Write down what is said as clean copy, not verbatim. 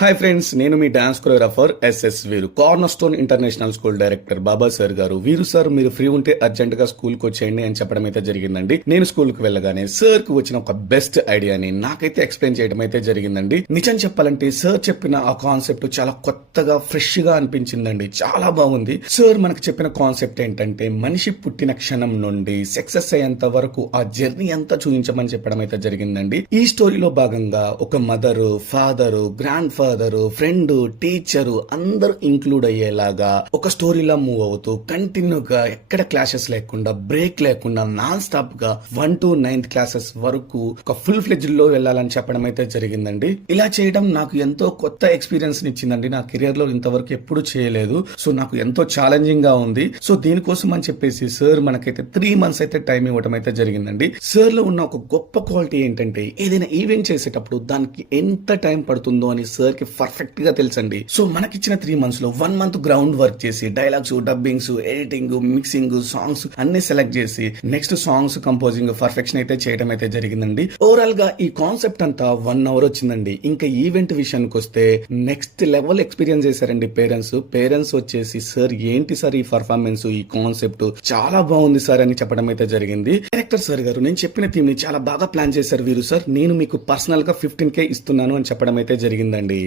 Hi friends, నేను మీ dance choreographer SS Veeru, corner stone international school director Baba sir గారు. Veeru sir, మీరు ఫ్రీ ఉంటే అర్జెంట్ గా స్కూల్ కి వచ్చేయండి అని చెప్పడం అయితే జరిగిందండి. నేను స్కూల్ కి వెళ్ళగానే సార్ కి వచ్చిన ఒక బెస్ట్ ఐడియాని నాకైతే ఎక్స్ప్లెయిన్ చేయడం అయితే జరిగిందండి. నిజం చెప్పాలంటే సార్ చెప్పిన ఆ కాన్సెప్ట్ చాలా కొత్తగా, ఫ్రెష్ గా అనిపించిందండి. చాలా బాగుంది. సార్ మనకు చెప్పిన కాన్సెప్ట్ ఏంటంటే, మనిషి పుట్టిన క్షణం నుండి సక్సెస్ అయ్యేంత వరకు ఆ జర్నీ అంతా చూపించమని చెప్పడం అయితే జరిగిందండి. ఈ స్టోరీలో భాగంగా ఒక mother, father, grand father, friend, teacher అందరూ ఇంక్లూడ్ అయ్యేలాగా ఒక స్టోరీలా మూవ్ అవుతూ కంటిన్యూగా ఎక్కడ క్లాసెస్ లేకుండా, బ్రేక్ లేకుండా, నాన్ స్టాప్ గా 1 to 9th క్లాసెస్ వరకు ఒక ఫుల్ ఫ్లెడ్జ్డ్ లో వెళ్ళాలని చెప్పడం అయితే జరిగిందండి. ఇలా చేయడం నాకు ఎంతో కొత్త ఎక్స్పీరియన్స్ ఇచ్చిందండి. నా కెరియర్ లో ఇంతవరకు ఎప్పుడు చేయలేదు. సో నాకు ఎంతో ఛాలెంజింగ్ గా ఉంది. సో దీనికోసం అని చెప్పేసి సార్ మనకైతే 3 months అయితే టైం ఇవ్వడం అయితే జరిగిందండి. సార్ లో ఉన్న ఒక గొప్ప క్వాలిటీ ఏంటంటే, ఏదైనా ఈవెంట్ చేసేటప్పుడు దానికి ఎంత టైం పడుతుందో అని సార్ కి పర్ఫెక్ట్ గా తెలుసండి. సో మనకిచ్చిన 3 months లో 1 month గ్రౌండ్ వర్క్ చేసి dialogues, dubbings, editing, mixing, songs అన్ని సెలెక్ట్ చేసి నెక్స్ట్ సాంగ్స్ కంపోజింగ్ పర్ఫెక్షన్ అయితే చేయడం అయితే జరిగిందండి. ఓవరాల్ గా ఈ కాన్సెప్ట్ అంతా 1 hour వచ్చిందండి. ఇంకా ఈవెంట్ విషయానికి వస్తే నెక్స్ట్ లెవెల్ ఎక్స్పీరియన్స్ చేశారండి పేరెంట్స్ వచ్చేసి, సార్ ఏంటి సార్ ఈ పర్ఫార్మెన్స్, ఈ కాన్సెప్ట్ చాలా బాగుంది సార్ అని చెప్పడం అయితే జరిగింది. డైరెక్టర్ సార్ గారు, నేను చెప్పిన థీమ్ ని చాలా బాగా ప్లాన్ చేశారు వీరు సార్, నేను మీకు పర్సనల్ గా 15K ఇస్తున్నాను అని చెప్పడం అయితే జరిగిందండి.